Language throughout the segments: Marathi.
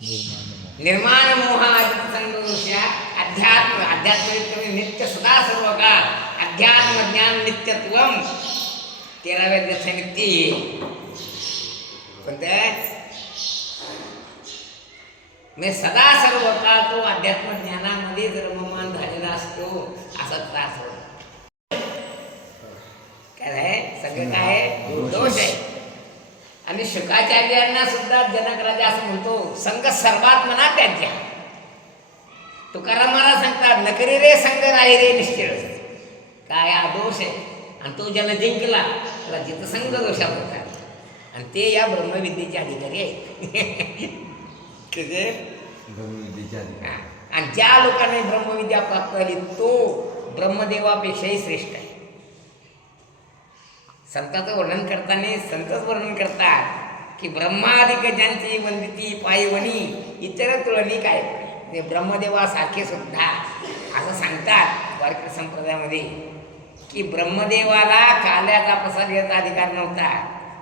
निर्माण मोहादित संगदोषा अध्यात्म नित्य सदा सर्व काळ अध्यात्म ज्ञान नित्यत्वम 13व्या अध्याय नित्य कोणत्या मी सदा सर्व काळ तो अध्यात्म ज्ञानामध्ये जर रममान झालेला असतो असा त्रास होतो. काय आहे सगळं काय दोष आहे. आणि शुकाचार्यांना सुद्धा जनक राजा असं म्हणतो संग सर्वात मना त्याच्या. तुकाराम महाराज सांगतात नकरी रे संग राही रे निश्चळ. काय आदोष आहे आणि तो ज्याला जिंकला त्याला जितसंग दोषा होतात आणि ते या ब्रह्मविद्येचे अधिकारी आहेत. आणि ज्या लोकांनी ब्रह्मविद्या प्राप्त झाली तो ब्रह्मदेवापेक्षाही श्रेष्ठ आहे. संतांचं वर्णन करताना संतच वर्णन करतात की ब्रह्मादिक ज्यांची वंदिती पायवणी इतर तुलनी काय म्हणजे ब्रह्मदेवासारखे सुद्धा असं सांगतात वारकरी संप्रदायामध्ये की ब्रह्मदेवाला काल्याचा प्रसाद याचा अधिकार नव्हता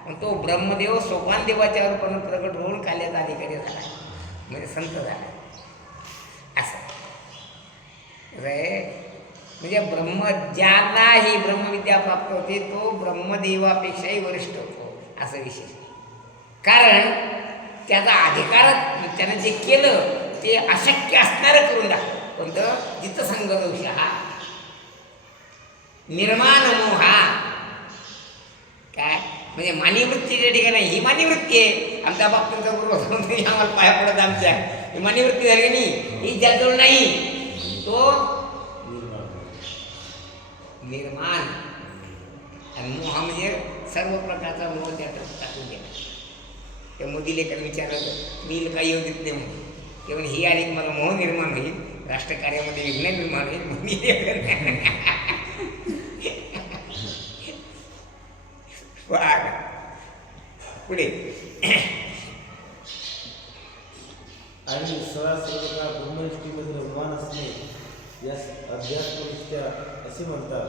पण तो ब्रह्मदेव सोपान देवाच्या रूपाने प्रकट होऊन काल्याचा अधिकारी झाला म्हणजे संत झाला. असं म्हणजे ज्याला ही ब्रह्मविद्या प्राप्त होते तो ब्रह्मदेवापेक्षाही वरिष्ठ होतो असं विशेष. कारण त्याचा अधिकार त्यानं जे केलं ते अशक्य असणारं करून दाखवलं. कोणतं जिथं संगदोष हा निर्माण मोहा काय म्हणजे मानिवृत्तीच्या ठिकाणी ही मानिवृत्ती आहे. आमच्या बाबतीचा गुरु आम्हाला पाया पडत आमच्या ही मानिवृत्ती झाली नाही ही ज्याजवळ नाही तो निर्माण आणि मोह म्हणजे सर्व प्रकारचा मोह त्यात टाकून गेला. त्या मोदी लेखन विचारलं मी काही येऊ देत नाही म्हणून ते म्हणजे ही आली मला मोह निर्माण होईल राष्ट्रकार्यामध्ये विघ्न निर्माण होईल. पुढे आणि सर्वकाळ ब्रह्मनिष्ठेमध्ये रममान असणे यास अध्यात्मनिष्ठा असे म्हणतात.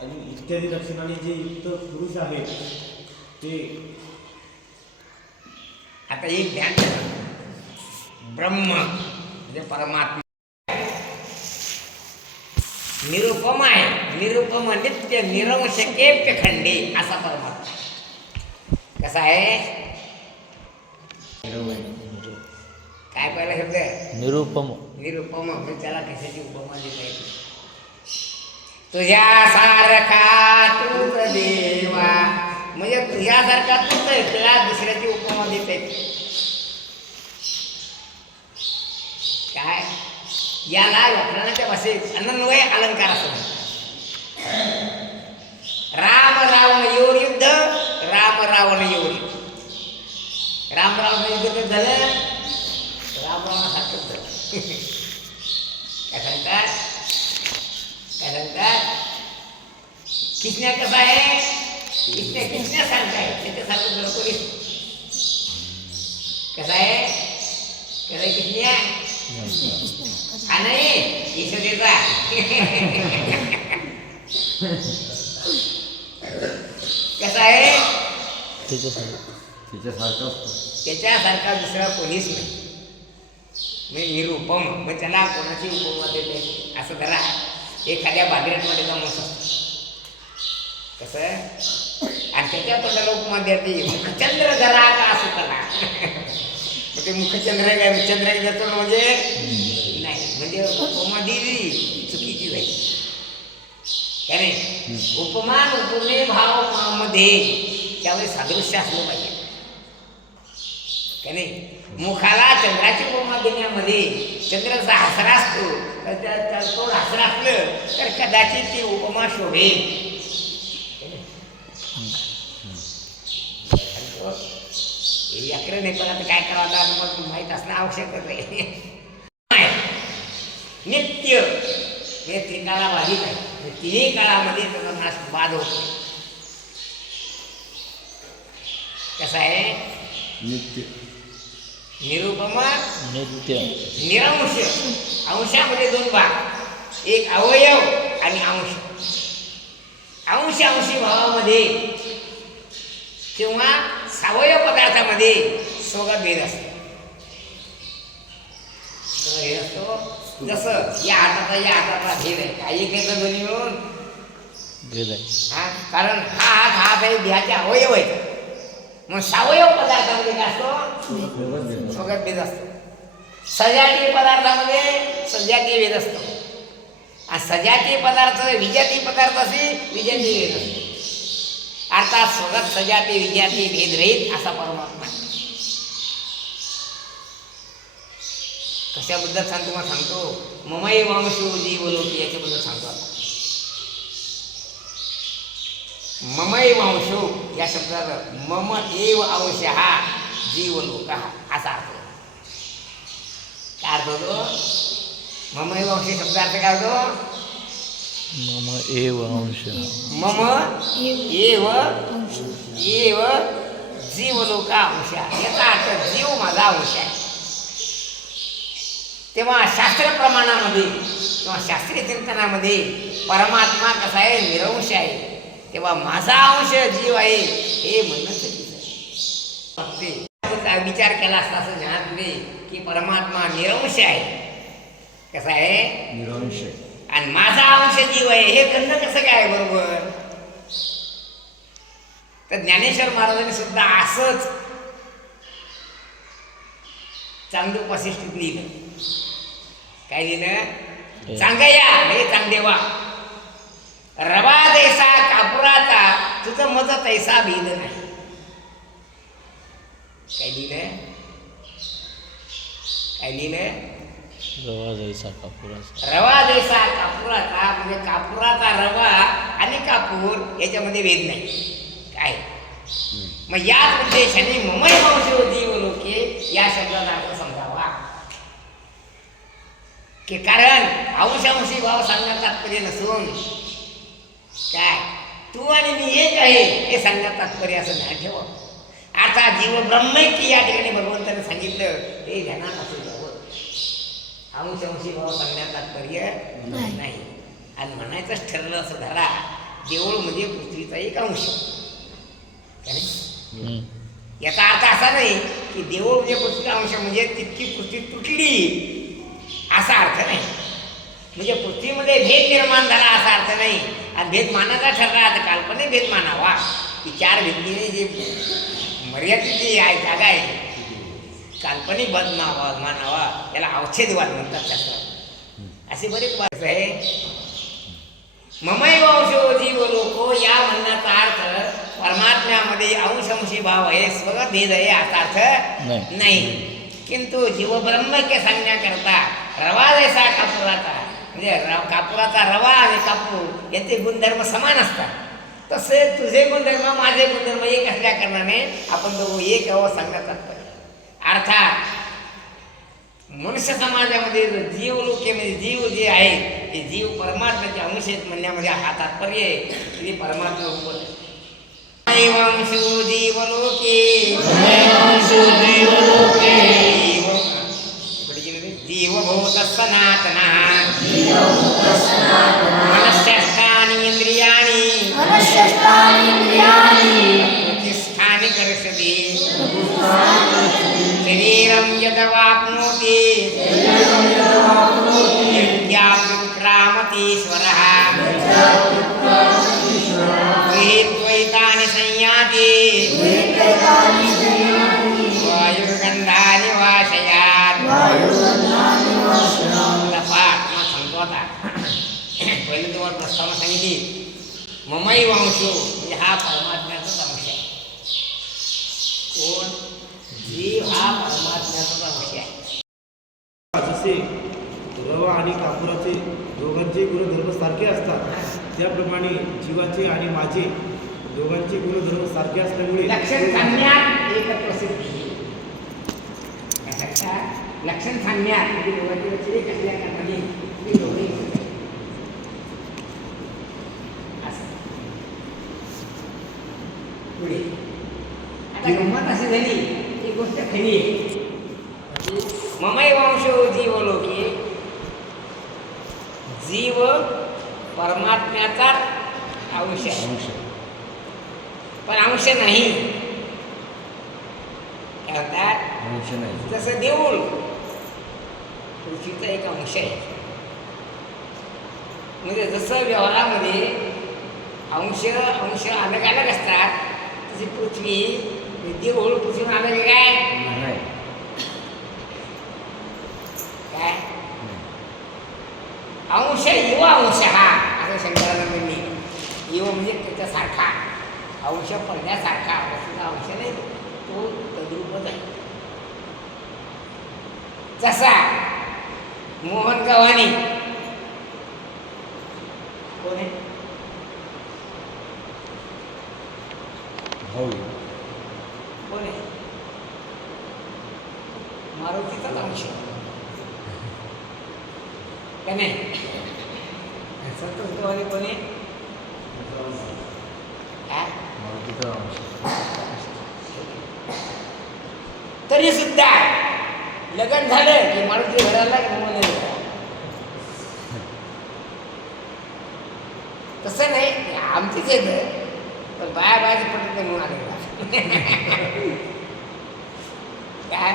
आणि इत्यादी लक्षणाने जे युक्त पुरुष आहेत ते आता एक ध्यान ब्रह्म म्हणजे परमात्मा निरुपम आहे. निरुपम नित्य निरंश केप्य खंडे असा परमात्मा. कसा आहे काय पहिला शब्द निरुपम. निरुपम म्हणजे त्याला कशाची उपमा देता येते. तुझ्यासारखा तूच देवा म्हणजे तुझ्यासारखा तूच आहे त्याला दुसऱ्याची उपमा देता येते. काय याला व्याकरणाच्या भाषेत अनन्वय अलंकार असं म्हणतात. राम रावण योर युद्ध राम रावण योर युद्ध. राम रावण युद्ध झालं राम रावणासारखंच झालं. काय सांगतात काय सांगतात किसन्या कसा आहे किसन्यासारखं आहे त्याच्यासारखं तुला कोणी कसा आहे कसं आहे किसन्या हा नाही ईश्वरीचा कसा आहे त्याच्यासारखा दुसरा कोणीच नाही. म्हणजे निरुपम मग त्याला कोणाची उपमा देते असं जरा एखाद्या बाजारामध्ये जाऊन असतं कसं आणि त्याच्या तोंडाला उपमा देते मुखचंद्र जरा का असं त्याला ते मुखचंद्र काय चंद्र जातो म्हणजे नाही म्हणजे उपमा दिली चुकीची जाईल. काय नाही उपमान उपमे भावामध्ये त्यावेळी सादृश्य असलं पाहिजे. काय नाही मुखाला चंद्राची उपमा देण्यामध्ये चंद्राचा हसरा असतो तर तो हसरा असलं तर कदाचित ती उपमा शोभेल. व्याकरण आहे पण आता काय करावं मग माहीत असणं आवश्यकच आहे. नित्य हे त्रिकाळा बाधित आहे. तिन्ही काळामध्ये त्याचा नाश बाद होतो. कसा आहे नित्य निरुपम नित्य निरंश. अंशामध्ये दोन भाग एक अवयव आणि अंश. अंशी भावामध्ये किंवा सावयव पदार्थामध्ये स्वगत भेद असतो. तर हे असतो जसं या हाताचा भेद आहे. काही काही तर दोन्ही मिळून भेद आहे. हा, कारण हा हात आहे देहाचे अवयव आहे. मग सावयव पदार्थामध्ये काय असतो? स्वगत भेद असतो. सजातीय पदार्थामध्ये सजातीय भेद असतो. आणि सजातीय पदार्थ विजातीय पदार्थ असे विजातीय भेद असतो. अर्थात स्वगत सजातीय विजातीय भेद रहित असा परमात्मा आहे. कशाबद्दल तुम्हाला सांगतो? ममई वांशो जीवलोकी याच्याबद्दल सांगतो आता. ममई वांशो या शब्दाचा मम एव अंश हा जीवलोक असा अर्थ. काय अर्थ होतो? ममई वांश शब्दार्थ काय होतो? मम एव अंश. मम एव एव जीवलोक अंश. याचा अर्थ जीव माझा अंश आहे. तेव्हा शास्त्र प्रमाणामध्ये किंवा शास्त्रीय चिंतनामध्ये परमात्मा कसा आहे? निरंश आहे. तेव्हा माझा अंश जीव आहे हे म्हणणं चुकीचं आहे. विचार केला असता असं ध्यानात येते की परमात्मा निरंश आहे. कसा आहे? निरंश. आणि माझा अंश जीव आहे हे करणं कसं काय बरोबर? तर ज्ञानेश्वर महाराजांनी सुद्धा असंच चांगदेव पाशिष्टीत लिहिलं. काय लिहिलं? चांगया हे चांगदेवा रवा जैसा कापुराचा तुझं मज तैसा भेद नाही. काय लिहिलं? काय लिहिलं? रवा जैसा कापुराचा. रवा जैसा कापुराचा म्हणजे कापुराचा रवा आणि कापूर याच्यामध्ये भेद नाही. काय मग याच उद्देशाने ममई वंशो जीवलोके या शब्दाचा अर्थ समजावा. की कारण अंशांशी भाव सांगण्यात तात्पर्य नसून काय तू आणि मी एक आहे हे सांगण्यात तात्पर्य असं नाही ठेवा. अर्थात जीव ब्रह्मैक्य या ठिकाणी भगवंताने सांगितलं हे ध्यानात असू द्यावं. अंशांशी भाव सांगण्यात तात्पर्य नाही. आणि म्हणायचंच ठरलं असं धरा देऊळ म्हणजे पृथ्वीचा एक अंश. याचा अर्थ असा नाही की देऊळ म्हणजे पृथ्वीचा अंश म्हणजे तितकी पृथ्वी तुटली असा अर्थ नाही. म्हणजे पृथ्वीमध्ये भेद निर्माण झाला असा अर्थ नाही. आणि भेद मानाचा ठरला तर काल्पनिक भेद मानावा. की चार भिंतीने जे मर्यादित जी आहे जागा आहे काल्पनिक भेद मानावा. त्याला अवच्छेदवाद म्हणतात शास्त्रात. असे बरेच वाद आहे. ममई वंशो जीवलोको या म्हणण्याचा अर्थ परमात्म्यामध्ये अंशंशी भाव आहे स्वगत भेद आहे असा अर्थ नाही. किंतु जीव ब्रह्मैक्य सांगण्याकरता रवा जैसा कापुराचा म्हणजे कापुराचा रवा आणि कापूर यांचे गुणधर्म समान असतात. तसे तुझे गुणधर्म माझे गुणधर्म एक असल्या कारणाने आपण दोघं एक यावं सांगण्यात तात्पर्य. अर्थात मनुष्य समाजामध्ये जीवलोकेमध्ये जीव जे आहे ते जीव परमात्म्याचे अंश आहेत म्हणण्यामध्ये हा तात्पर्य आहे की परमात्मा रूप आहे. वंशो जीवलोके जीवभूत सनातनः मनश्चेष्टानि इंद्रियाणि प्रतिष्ठानि कर्षति शरीरं यदवाप्नोति यज्ञाप्युत्क्रामतीश्वरः गृहीत्वैतानि संयाति वायुर्गन्धानि वाशयात्. सांगतो आता पहिले तुम्हाला प्रस्तावना सांगितली ममई वंशो म्हणजे हा परमात्म्याचाच अंश आहे. कोण? जीव हा परमात्म्याचाच अंश आहे. जसे रवा आणि कापुराचे दोघांचे गुणधर्म सारखे असतात त्याप्रमाणे जीवाचे आणि माझे दोघांचे गुणधर्म सारखे असल्यामुळे लक्षण सांगण्यात एकत्व सिद्धी. लक्षण सांगण्यात म्हणजे दोघांची लक्षणे एक असल्या कारणाने ते दोघे पुढे आता गंमत अशी झाली ही गोष्ट खरी आहे. ममई वंशो जीवलोके जीव परमात्म्याचा अंश आहे पण अंश नाही. काय म्हणतात? अंश नाही. जसं देऊळ पृथ्वीचा एक अंश आहे. म्हणजे जसं व्यवहारामध्ये अंश अंश अलग अलग असतात तशी पृथ्वी देऊळ पृथ्वी अलग आहे काय नाही. काय अंश युवा अंश हा असं शंकरानंदांनी युव म्हणजे त्याच्यासारखा अंश पडण्यासारखा वस्तूचा अंश नाही तो तद्रूपच आहे. जसा मोहन गव्हाणे कोण आहे भाऊ कोण आहे मारुतीचाच अंश का नाही. संतोष गव्हाणे कोण आहे मारुतीचा अंश. तरी सुद्धा लग्न झालं की मारुती घराला मोहन तसं नाही आमचीच येतं पण बाया बायाचं पटत नाही म्हणून आलेला काय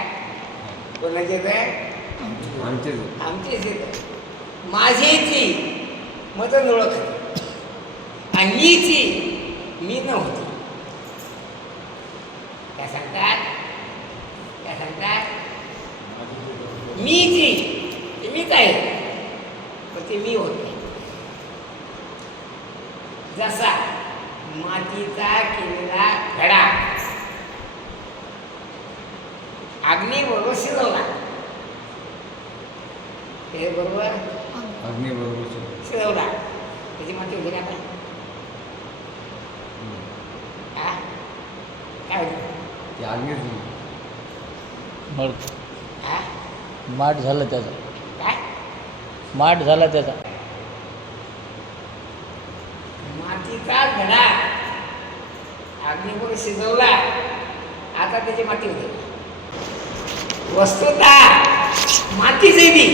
कोणाचे येतं आमचेच. आमचीच येतं. माझीची मदन ओळख आणि मीची मी नव्हती. काय सांगतात काय सांगतात मीची मीच आहे पण ते मी होत नाही. जसा मातीचा केलेला घडा अग्नीबरोबर शिजवला हे बरोबर अग्नी बरोबर. शिजवला त्याची माती होती ना आपण काय होती ते अग्नीच. मग हा माठ झालं त्याचा काय माठ झाला त्याचा मातीचा घडा अग्नीबरोबर शिजवला आता त्याची माती होती. वस्तुता मातीच आहे ती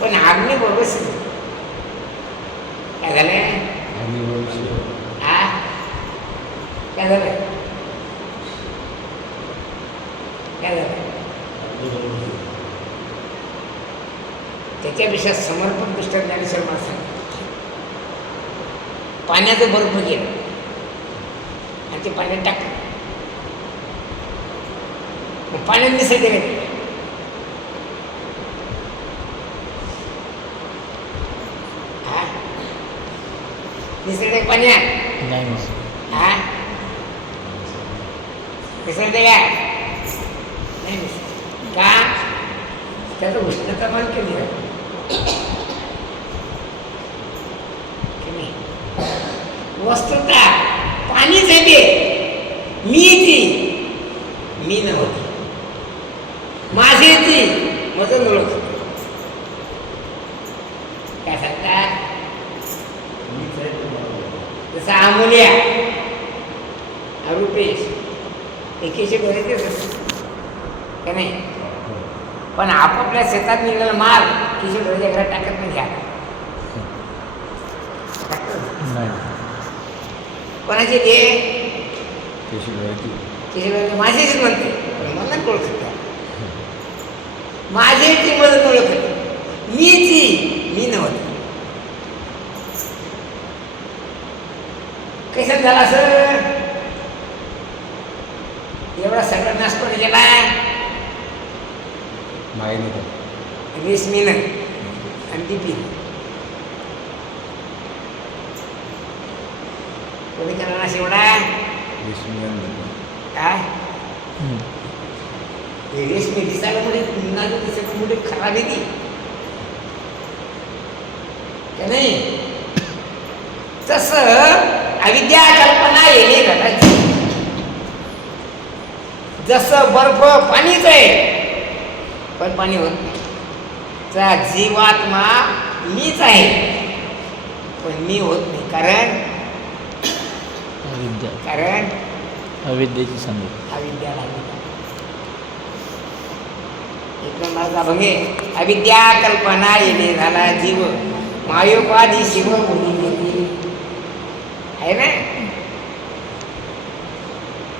पण अग्नीबरोबर शिजवली. काय झालं अग्नी बरोबर. हा काय झालं काय झालं त्याच्यापेक्षा समर्पण दृष्ट्या ज्ञानेश्वर माणसाने पाण्याचं बर्फ गेलं आणि ते पाण्यात टाकलं मग पाण्यात मिसळते का ते? हा मिसळते पाण्यात नाही मिस हा मिसळते का नाही मिसळत का त्याचं उष्णता मान कमी आहे की नाही. वस्तुता पाणीच आहे ते मी ती मी नव्हती. माझी ती मजून ओळख काय सांगतात जसं अमोनिया रुपेश एकेशे बरेच का नाही पण आपापल्या शेतात निघालेला माल किशोर डोळ्याच्या घरात टाकत नाही घ्या नाही कोणाची ते कशी माहिती. किशोर माझीच म्हणते पण मला नाही ओळखत त्या. माझी ती मदत ओळखत मीची मी नव्हती. कसं झालं असं एवढा सगळा नाश कोणी गेला माहिती नाही. रेशमीनं आणि दीपीनं कोणी केला नाश एवढा काय हे रेशमी दिसायला मुळे नाजूक दिसायला मुळे खराब आहे ती का नाही. तसं अविद्या कल्पना येणे घटायची. जसं बर्फ पाणीच आहे पण पाणी होत नाही. त्या जीवात्मा मीच आहे पण मी होत नाही कारण अविद्येची संगत अविद्या लागली. एक नंबरचा अभंग आहे अविद्या कल्पना येणे झाला जीव मायोपाधी शिव मुनी आहे ना.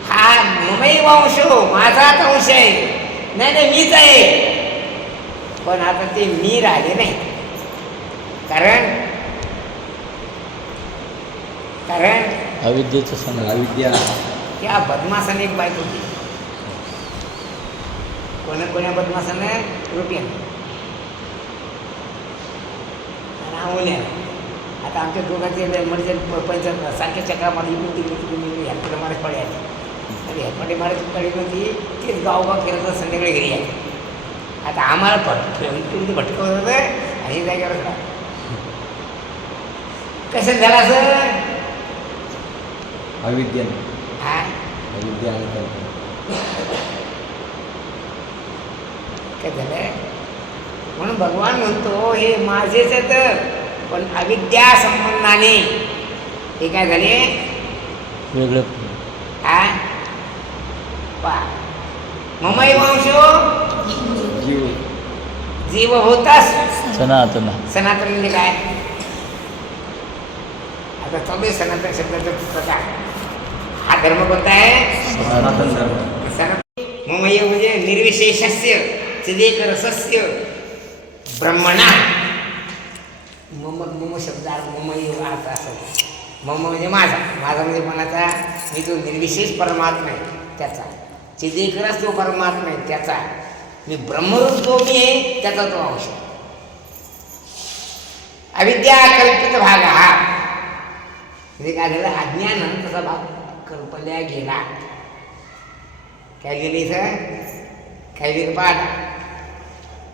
हा ममैव अंश माझाच अंश आहे नाही नाही मीच आहे, पण आता ते मी राहिले नाही. कारण कारण अविद्येचं संघ. अविद्या. त्या बदमासाने एक बायको होती. कोण्या बदमासानं रुपया राहुल्या. आता आमच्या दोघांचे म्हणजे पंच सारख्या चक्रामध्ये इकडून तिकडे ह्याप्रमाणे फळे आले आणि ह्यामध्ये मला फळी नव्हती. तेच गावगाव केलं तर संध्याकाळी घरी आले. आता आम्हाला इकडून ते भटकवत होतं आणि जागेवर राहा. कसं झालं असं अविद्या. हा अविद्या आणि कल्पना. काय झालं. म्हणून भगवान म्हणतो हे माझेच आहेत, पण अविद्या संबंधाने हे काय झाले वेगळं. हा पा ममई वंशो जीव. जीव होतास सनातन. सनातन म्हणजे काय. आता चालू आहे सनातन शब्दाचा प्रकार. हा धर्म कोणता आहे. सनातन धर्म. सनातन ममय म्हणजे निर्विशेषस्य चिदेक रसस्य ब्रह्मणा. मम शब्द ममय अर्थ असं. मम म्हणजे माझा, माझा म्हणजे मनाचा. मी जो निर्विशेष परमात्मा आहे त्याचा. चिदेक रस जो परमात्मा आहे त्याचा. मी ब्रह्मरूप जो मी आहे त्याचा तो अंश. अविद्या कल्पित भाग हा म्हणजे काय झालं. अज्ञान तसा भाग कल्पल्या गेला. काय लिहिलं इथं. काय लिहिलं पाहता.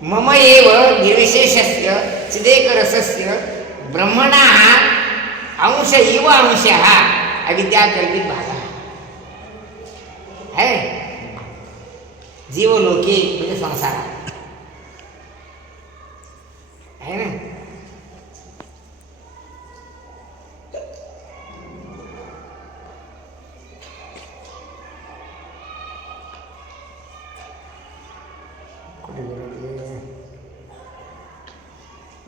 मम एव निर्विशेषस्य चिदेक रसस्य ब्रह्मणा अंश इव अंश हा अविद्या कल्पित भाग आहे. जीवलोके म्हणजे संसार आहे ना. कुठे गेलं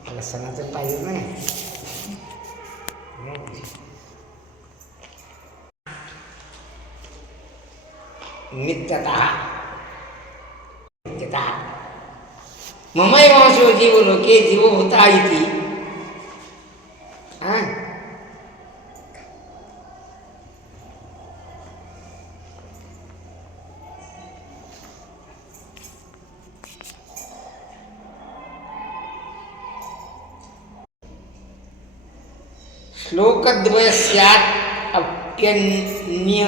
मला सणाचं पाहिजे नाही. नित्यतः ममय वंशो जीव लोके जीवभूता इति. श्लोकद्वयस्यात् अप्यन्य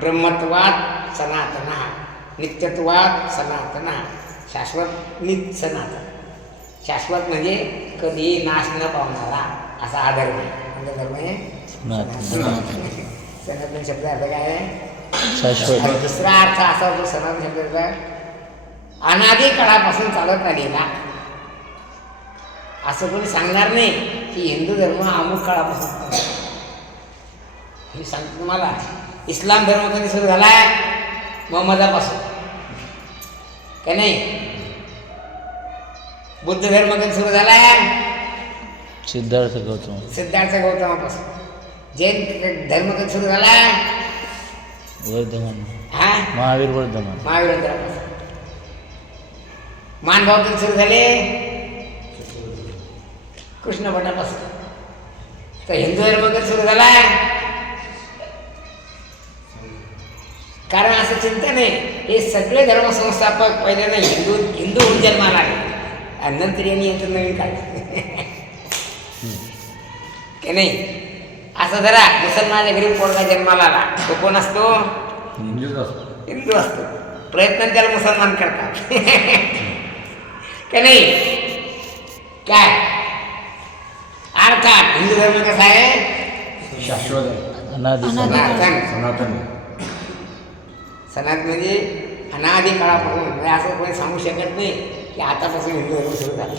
ब्रह्मत्वात् सनातनः नित्यत्वात् सनातनः. शाश्वत नित सनातन. शाश्वत म्हणजे कधी नाश न पावणारा असा हा धर्म आहे. कोणता धर्म आहे. सनातन शब्द अर्थ काय आहे. शाश्वत. दुसरा अर्थ असा होतो सनातन शब्दाचा अनादी काळापासून चालत आलेला. असं कोणी सांगणार नाही की हिंदू धर्म अमुक काळापासून. मी सांगतो तुम्हाला. इस्लाम धर्म कधी सुरू झाला आहे. मोहम्मदापासून का नाही. बुद्ध धर्म कधी सुरू झाला आहे. सिद्धार्थ गौतम. सिद्धार्थ गौतमापासून. जैन धर्म कधी सुरू झाला आहे. वर्धमान. हा महावीर वर्धमान. महावीर धर्मापासून. मानभाव कधी सुरू झाले. कृष्ण भटापासून. तर हिंदू धर्म कधी सुरू झाला आहे. कारण असं चिंतन आहे हे सगळे धर्मसंस्थापक पहिले नाही हिंदू होऊन जन्माला आले आणि नंतर यांनी यांचं नवीन काढलं की नाही. असं जरा मुसलमानाच्या घरी पोरगा जन्माला आला तो कोण असतो. हिंदू असतो. प्रयत्न त्याला मुसलमान करतात की नाही. काय अर्थात हिंदू धर्म कसा आहे. शाश्वत. अनादी. सनातन. सनातन म्हणजे अनादी काळापासून. म्हणजे असं कोणी सांगू शकत नाही की आतापासून हिंदू धर्म सुरू झाला.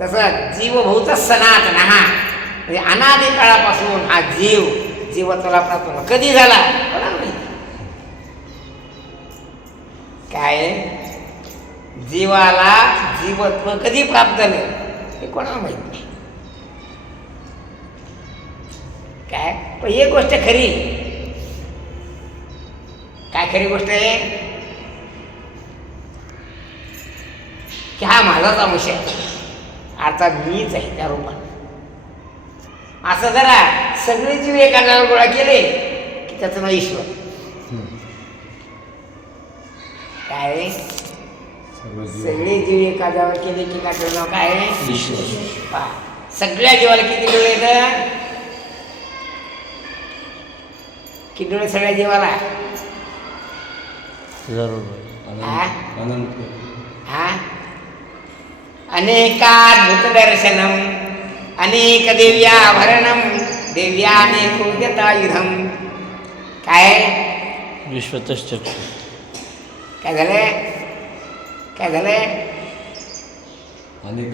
तसं जीवभूतच सनातन हा म्हणजे अनादी काळापासून हा जीवत्वाला प्राप्त झाला. कधी झाला नाही. काय जीवाला जीवत्व कधी प्राप्त झालं हे कोणाला माहित नाही. काय पण एक गोष्ट खरी काय खरी गोष्ट आहे की हा माझाच अंश आहे, अर्थात मीच आहे त्या रूपात. असं जरा सगळे जीव एका जागेवर गोळा केले की त्याचं नाव ईश्वर. काय सगळे जीव एका जागेवर केले की काय त्याचं नाव काय आहे ईश्वर. पहा, सगळ्या जीवाला किती डोळे येतं? किती डोळे सगळ्या जीवाला? जरूर. हा? अनंत हा? अनेकाद्भुत दर्शनम अनेक दिव्याभरणम दिव्यानेकोद्यतायुधम. काय विश्वतश्च काय झालंय? काय झालंय? अनेक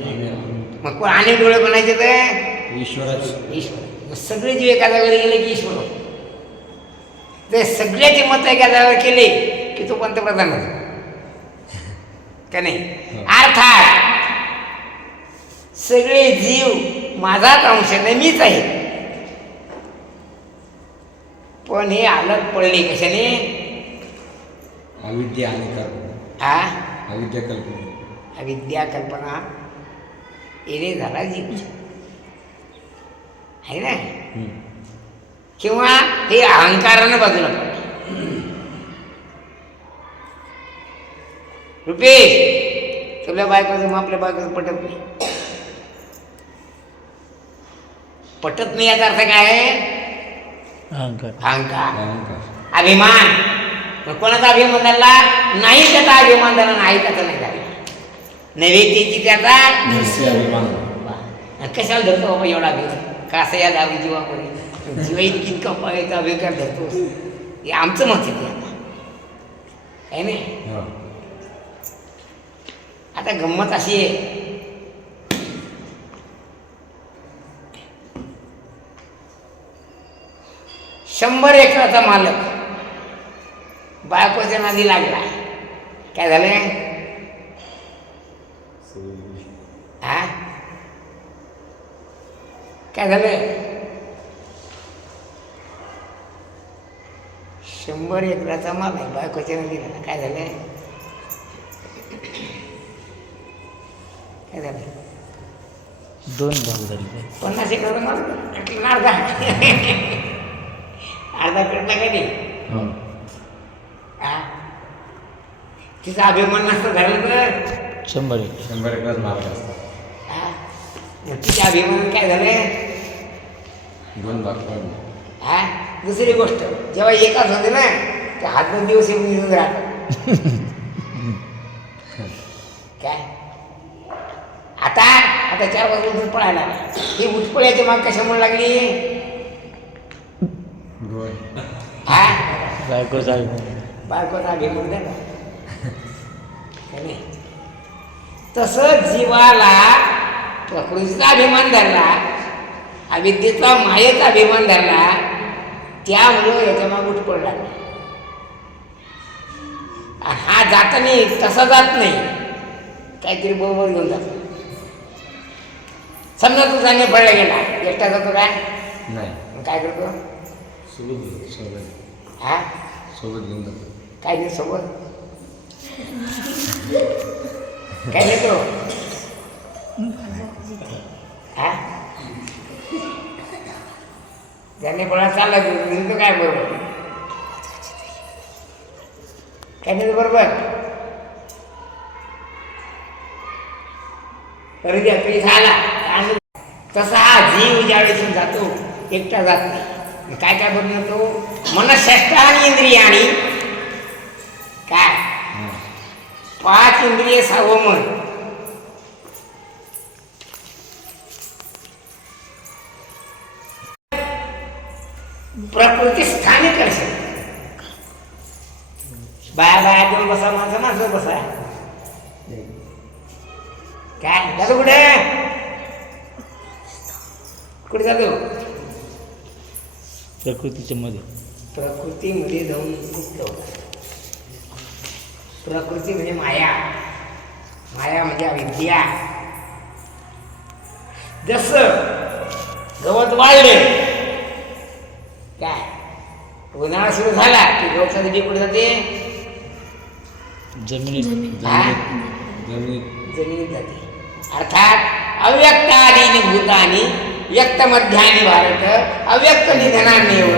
मग कोण अनेक डोळे बनायचे तर ईश्वराचे ईश्वर. मग सगळे जीव एका जागेवर गेले की ईश्वर होतो. ते सगळ्याची मतं एका जागेवर केले की तो पंतप्रधान होतो का नाही? अर्थात सगळे जीव माझाच अंश नाही, मीच आहे. पण हे अलग पडले कशाने? अविद्या आणि कल्पना. हा अविद्या कल्पना. अविद्या कल्पना येणे झाला जीव आहे ना, किंवा हे अहंकारानं बाजूला पडलं. रुपेश, तुला बायकोचं मग आपल्या बायकोचं पटत नाही. पटत नाही याचा अर्थ काय आहे? अहंकार. अहंकार, अहंकार. अभिमान. मग कोणाचा अभिमान धरला नाही? त्याचा अभिमान धरला नाही, त्याचा नाही धरला. नैवेद्याची त्याचा नरसी अभिमान. कशाला धरतो बाबा एवढा अभिमान? का असं या दावी जीवामध्ये जीवा इतकी कपायचा अभिकार धरतो? हे आमचं मत आहे ते आहे नाही. हा. आता गंमत अशी आहे, शंभर एकराचा मालक बायकोच्या नादी लागला. काय झालंय? हा काय झालंय? 100 एकराचा मालक बायकोच्या नादी लागला. काय झालंय? काय झालं? 2 भाग झाले. 50 एकराचा मालक कटला अर्धा कटला का नाही? हा तिचा अभिमान नसतं धरलं तर 100. 100 एकराच मार्ग असतात. हा मग तिच्या अभिमान काय झालं? 2 भाग पडले. हा दुसरी गोष्ट, जेव्हा एकाच होते ना ते हात 2 दिवस येऊन निघून राहतात. काय आता आता 4 वाजता पळायला ही उठपळ्याची माग कशामुळे लागली? हा बायकोचा अभिमान. बायकोचा अभिमान झाला. तसं जीवाला प्रकृतीचा अभिमान धरला, अविद्येचा मायेचा अभिमान धरला, त्यामुळं याच्या माग उठपळ लागला. हा जात नाही, तसा जात नाही, काहीतरी बरोबर घेऊन जातो. समजा तू चांगले पडला गेला, एकटा जातो काय? नाही. मग काय करतो? सोबत हा सोबत घेऊन जातो. काय नाही सोबत काय नेतो? हा त्याने कोणा चालला तो काय बरोबर काय नाही बरोबर कधी झाला. तसा हा जीव ज्यावेळेस जातो एकटा जात नाही. काय काय बनवतो? मनःषष्ठानी इंद्रियाणी. काय 5 इंद्रिय 6वं मन. प्रकृती स्थानिक करશે. बाया घेऊन बसा, माणसं बसा. काय जातो? कुठे जातो? प्रकृतीच्या मध्ये. प्रकृतीमध्ये जाऊन मुक्त होतात. प्रकृती म्हणजे माया, माया म्हणजे अविद्या. जसं गवत वाळले काय उन्हाळा सुरू झाला की गवताचं बी कुठे जाते? जमिनीत हा? जमिनीत जमिनीत जाते. अर्थात अव्यक्त आदीनी भूतानी व्यक्त मध्यानी भारत अव्यक्त निधनान्यव.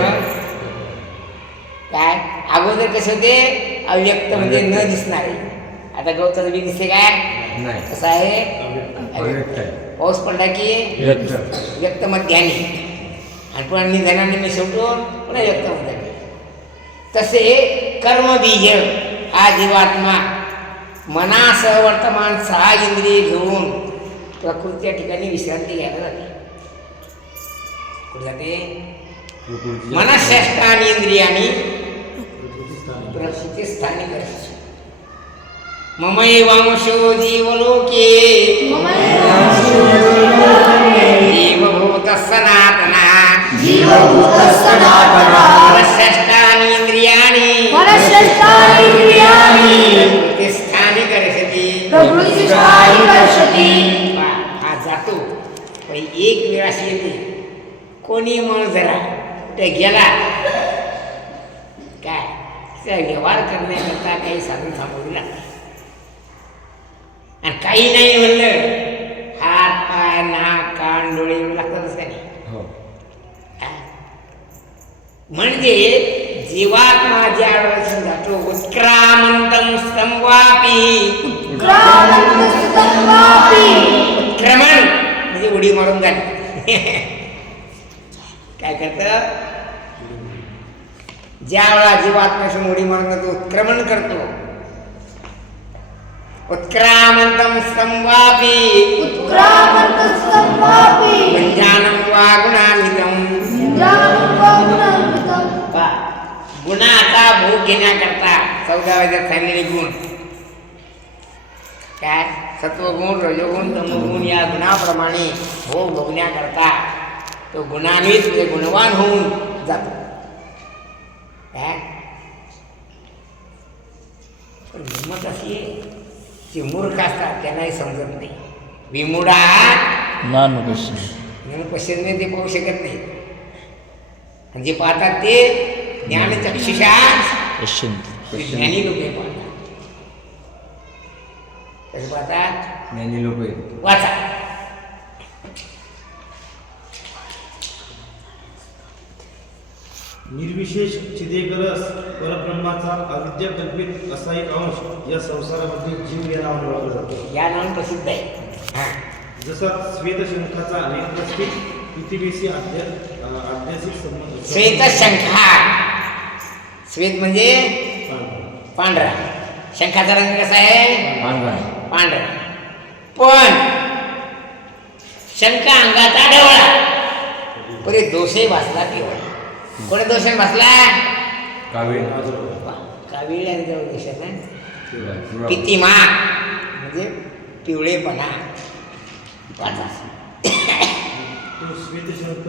काय अगोदर कसे होते? अव्यक्त म्हणजे न दिसणारे. आता गवताचं बी दिसते काय? नाही. कसं आहे? अव्यक्त आहे. पाऊस पडला की व्यक्त. व्यक्त मध्यानी आणि पुन्हा निधनाने मी शेवटून पुन्हा व्यक्त मध्यानी. तसे कर्मबीज हा जीवात्मा मनासह वर्तमान 6 इंद्रिय घेऊन प्रकृतीच्या ठिकाणी विश्रांती घ्यायला जाते. कुठे जाते? प्रकृतीच्या- मनःषष्ठानी इंद्रियानी प्रकृती स्थानी करते. ममैवांशो जीवलोके जीवभूतः सनातनः मनःषष्ठानि इंद्रियाणि प्रकृतिस्थानि करशति. हा जातो पण एक वेळ अशी येते, कोणी मग जरा ते गेला काय त्या व्यवहार करण्याकरता काही साधन सामग्री लागते. आणि काही नाही म्हणलं, हात पाय नाक कान डोळे लागतातच का नाही? हो. म्हणजे जीवात्मा ज्या वेळेस जातो उत्क्रामंतम स्तंभापी. उत्क्रमण म्हणजे उडी मारून जाणे. काय करतं? ज्या वेळा जीवात्म्यासून उडी मारून जातो उत्क्रमण करतो. उत्क्रामंतम स्तंभापी गुंजानं वा गुणान्वितम्. गुणाचा भोग घेण्याकरता 14 सांगलेले गुण काय? सत्वगुण रजोगुण तमोगुण या गुणाप्रमाणे भोग भोगण्याकरता तो गुणान्वित म्हणजे गुणवान होऊन जातो. काय पण हिंमत अशी आहे जे मूर्ख असतात त्यांनाही समजत नाही. विमुडा नानुपश्य पश्चिम ते पाहू शकत नाही. आणि जे पाहतात ते ज्ञानचक्षुषा पश्यन्ति. ज्ञानी लोक पाहतात. कसे पाहतात? ज्ञानी लोक आहेत. वाचा. निर्विशेष चिदेकरस परब्रह्माचा अविद्या कल्पित असा एक अंश या संसारामध्ये जीव या नावाने ओळखला जातो. या नाव प्रसिद्ध आहे. हा. जसा श्वेतशंखाचा नेत्रस्थित पृथ्वीशी आध्यात्मिक संबंध. श्वेतशंखा. श्वेत म्हणजे पांढरा. शंखाचा रंग कसा आहे? पांढरा. पांढरा. पण शंख अंगाचा ढवळा परी दोषही भासला पिवळा. कोणी दोषाने भासला? कावीळ. काविळी आणि जवळ देशात पिवळा. पितिमा म्हणजे पिवळेपणा. वाचा. तो श्वेतशंख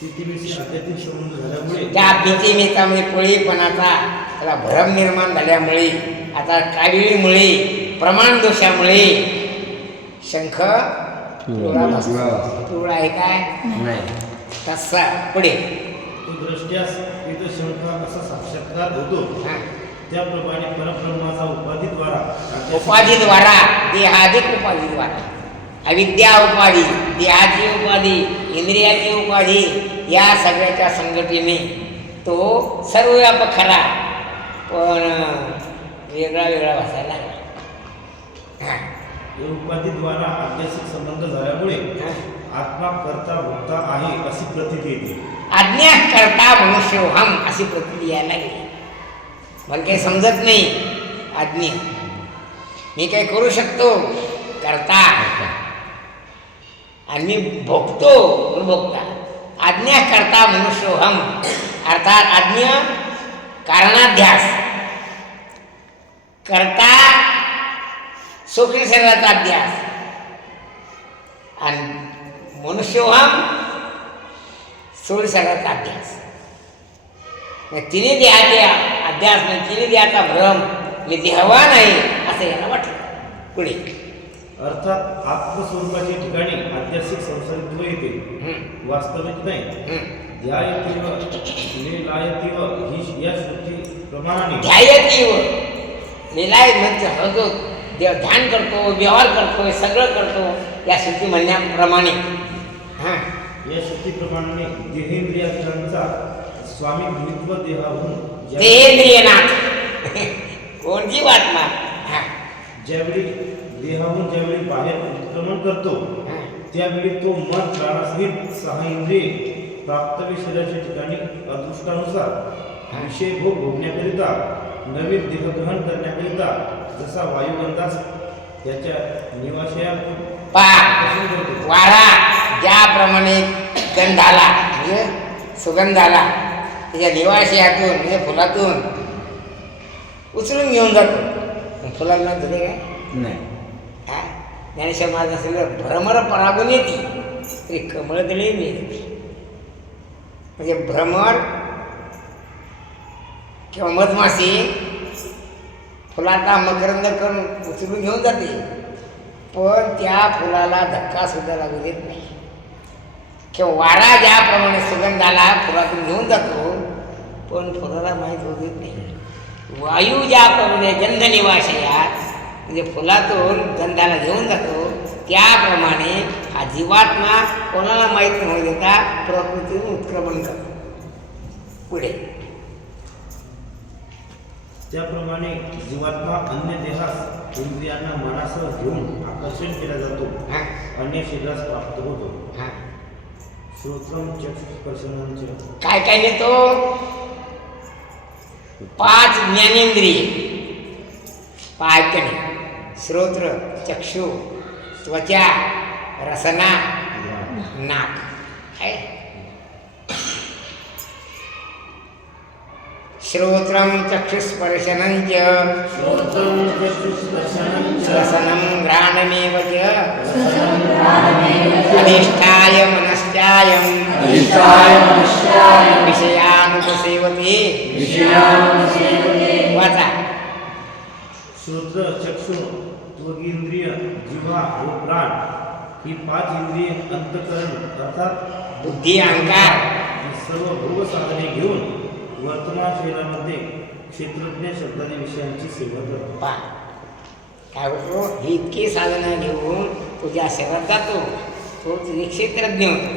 पृथ्वीशी आध्यात्मिक संबंध झाल्यामुळे त्या पितिमेतामध्ये पिवळेपणाचा त्याला भ्रम निर्माण झाल्यामुळे आता काविळीमुळे प्रमाण दोषामुळे शंख पिवळा भासतो. पिवळा आहे काय? नाही. तसा पुढे तो दृष्ट्यास श्वेतशंख असा साक्षात्कार होतो. हा. त्याप्रमाणे परब्रह्माचा उपाधीद्वारा उपाधीद्वारा देहाधिक उपाधीद्वारा अविद्या उपाधी देहाची उपाधी इंद्रियाची उपाधी या सगळ्याच्या संघटनेने तो सर्वव्यापक खरा पण वेगळा वेगळा भासायला लागला. हा. या उपाधीद्वारा आध्यात्मिक संबंध झाल्यामुळे हा. आत्मा करता भोगता आहे अशी प्रतीती येते. आज्ञा करता मनुष्योहम अशी प्रती यायला लागली. मला काही समजत नाही. आज्ञा मी काही करू शकतो करता आणि मी भोगतो भोगता. आज्ञा करता मनुष्योहम अर्थात आज्ञा कारणाध्यास करता सूक्ष्म शरीराचा अध्यास आणि मनुष्योहम स्थूल शरीराचा अध्यास. तिने देहाचे अध्यास म्हणजे तिने देहाचा भ्रम मी देहवान आहे असं याला वाटलं. पुढे अर्थात आत्मस्वरूपाच्या ठिकाणी आध्यात्मिक संसारित्व येते. वास्तविक नाही. ध्यायतीव लीलायतीव ही या श्रुतीप्रमाणे ध्यायतीव लिलाय म्हणजे हा जो देव ध्यान करतो, व्यवहार करतो, सगळं करतो या श्रुती म्हणण्याप्रमाणे. हां, या श्रुतीप्रमाणे देहेंद्रियांचा स्वामी द्वित्व देहाहून देहेंद्रियनाथ कोणती वाटमा. हां ज्यावेळी देहाहून ज्यावेळी बाहेर उत्क्रमण करतो हां त्यावेळी तो मन प्राणासहित सहा इंद्रिये प्राप्तव्य शरीराच्या ठिकाणी अदृष्टानुसार विषय भोग भोगण्याकरिता नवीन देहग्रहण करण्याकरिता जसा वायुगंधास त्याच्या निवाशयातून आकर्षण करतो. वारा ज्याप्रमाणे गंधाला म्हणजे सुगंधाला त्याच्या निवाशयातून म्हणजे फुलातून उचलून घेऊन जातो. फुलांना दिले काय नाही. हा ज्ञानेश्वर महाराज असेल भ्रमर परागून येते तरी कमळ दिले मिळते. म्हणजे भ्रमर किंवा मधमाशी फुलाचा मकरंद करून उचलून घेऊन जाते, पण त्या फुलाला धक्का सुद्धा लागू देत नाही. किंवा वारा ज्याप्रमाणे सुगंधाला फुलातून घेऊन जातो पण फुलाला माहीत होऊ देत नाही. वायू ज्याप्रमाणे गंधनिवाशयात म्हणजे फुलातून गंधाला घेऊन जातो त्याप्रमाणे हा जीवात्मा कोणाला माहीत न होऊ देता प्रकृतीतून उत्क्रमण करतो. पुढे त्याप्रमाणे जीवात्मा अन्य देहास इंद्रियांना मनासह घेऊन आकर्षण केला जातो, हां अन्य शरीरास प्राप्त होतो. हां श्रोत्रम चक्षुस्पर्शनांचे काय काय नेतो 5 ज्ञानेंद्रिय पायकणे श्रोत्र चक्षु त्वचा रसना नाक आहे. श्रोत्रम चक्षुस्पर्शनंच श्रोत्रम चक्षुस्पर्शनांचे रसनं घ्राणमेव च अधिष्ठाय मनश्चायं विषयानुपसेवते. वाचा. श्रोत्र चक्षु त्वगेंद्रिय जिव्हा व प्राण ही 5 इंद्रिये अंतःकरण अर्थात बुद्धी अहंकार ही सर्व भोग साधने घेऊन वर्तमान शरीरामध्ये क्षेत्रज्ञ शब्दाने विषयांची सेवा करतो. पा काय होतो ही इतकी साधनं घेऊन तुझ्या शरीरात जातो, तो तुझे क्षेत्रज्ञ होतो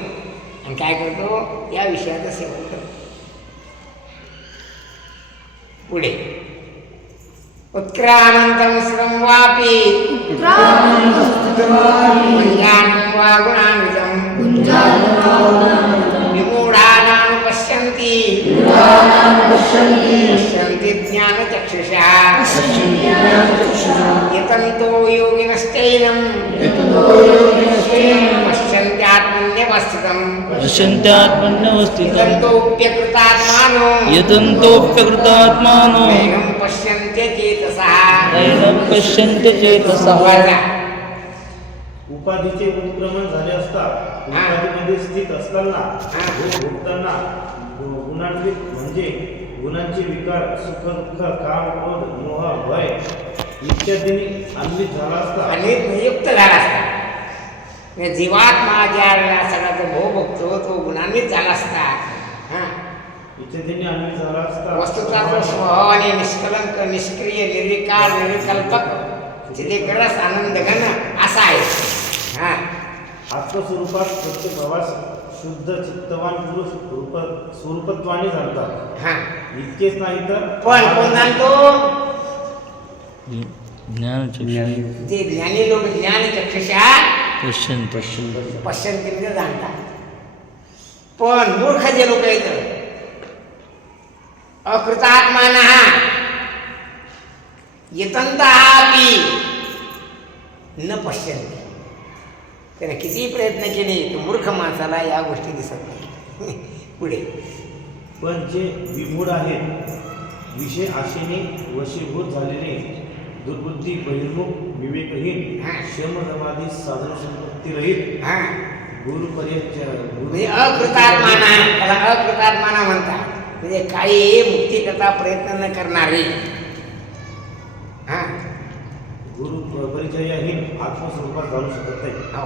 आणि काय करतो या विषयाचं सेवन करतो. पुढे उत्क्रामंतं श्रम वापी पुंजानं वा गुणान्वितं विमूढानां पश्यन्ति पश्यन्ति ज्ञानचक्षुषा यतन्तो योगिनश्चैनं पश्यन्त्यात्मन्यवस्थितं यतन्तोऽप्यकृतात्मानो यतन्तोऽप्यकृतात्मानो नैनं पश्यन्त्य चेतसः. नैनं पश्यन्ति चेतसः. उपाधीचे उत्क्रमण झाले असता उपाधीमध्ये स्थित असताना भोग भोगताना गुणान्वित म्हणजे गुणांचे विकार सुख दुःख काम क्रोध मोह भय इत्यादींनी अन्वित झाला असता आणि नियुक्त झाला असता म्हणजे जीवात्मा ज्या वेळेला सगळा तो भोग बघतो तो गुणान्वित झाला असता. हां इत्यादींनी अन्वित झाला असता वस्तुचा तो स्वभाव आणि निष्कलंक निष्क्रिय निर्विकार निर्विकल्पक चिदेकरस आनंद घन असा आहे. हां आत्मस्वरूपात प्रत्येक भावास शुद्ध चित्तवान पुरुष स्वरूपत्वाने जाणतात. हां इतकेच नाही तर पण कोण जाणतो ज्ञानचक्षु जे ज्ञानी लोक ज्ञान चक्षुषा पश्यन्ति पश्यन्ति म्हणजे जाणतात. पण मूर्ख जे लोक आहेत अकृतात्मानः यतन्तःपि न पश्यन्ति. त्याने कितीही प्रयत्न केले तर मूर्ख माणसाला या गोष्टी दिसत नाही. पुढे पण जे विमूढ आहेत विषय आशेने वशीभूत झालेले दुर्बुद्धी बहिर्मुख विवेकहीन शमदमादी साधन संपत्ती रहित हां गुरुपर्यंत म्हणजे अकृतात्माना त्याला अकृतात्माना म्हणतात. म्हणजे काही मुक्तीकरता प्रयत्न न करणारे. हां गुरु परिचयहीन आत्मस्वरूपात जाणू शकत नाही. हो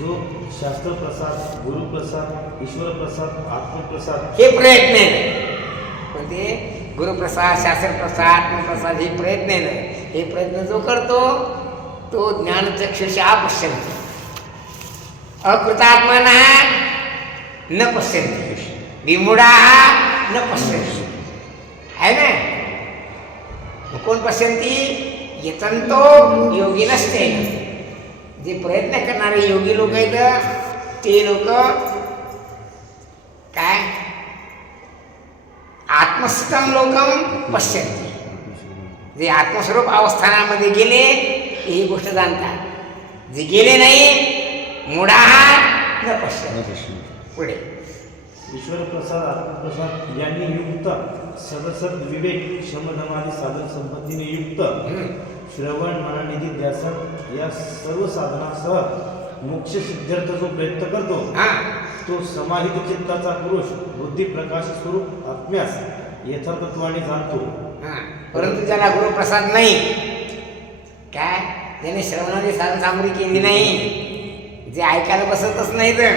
जो शास्त्रप्रसाद, गुरुप्रसाद, ईश्वरप्रसाद, आत्मप्रसाद हे प्रयत्न आहे. पण ते गुरुप्रसाद, शास्त्रप्रसाद, आत्मप्रसाद हे प्रयत्न आहे ना. हे प्रयत्न जो करतो तो ज्ञानचक्षुषा पश्यन्ति, अकृतात्मनः न पश्यन्ति, विमूढाः न पश्यन्ति. आहे ना. मग कोण पश्यन्ति? यतंतो योगिनस्ते. जे प्रयत्न करणारे योगी लोक आहेत ते लोक काय आत्मस्थम लोकम पश्यन्ति. जे आत्मस्वरूप अवस्थानामध्ये गेले ही गोष्ट जाणतात. जे गेले नाही मूढाः न पश्यन्ति. पुढे ईश्वरप्रसाद, आत्मप्रसाद यांनी युक्त सदसद विवेक, शमदमादी साधन संपत्तीने युक्त श्रवण, मननिधी, ध्यासन या सर्व साधनासह मोक्ष सिद्धार्थ जो प्रयत्न करतो तो समाहित चित्ताचा पुरुष बुद्धी प्रकाश स्वरूप आत्म्यास यथार्थत्वाने जाणतो. परंतु ज्याला गुरुप्रसाद नाही, काय ज्याने श्रवणाची साधन सामग्री केली नाही, जे ऐकायला बसतच नाही तर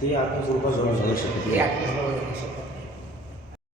ते आत्मस्वरूपात जाऊ शकते. ते आत्मस्वरूपात जाऊ शकत.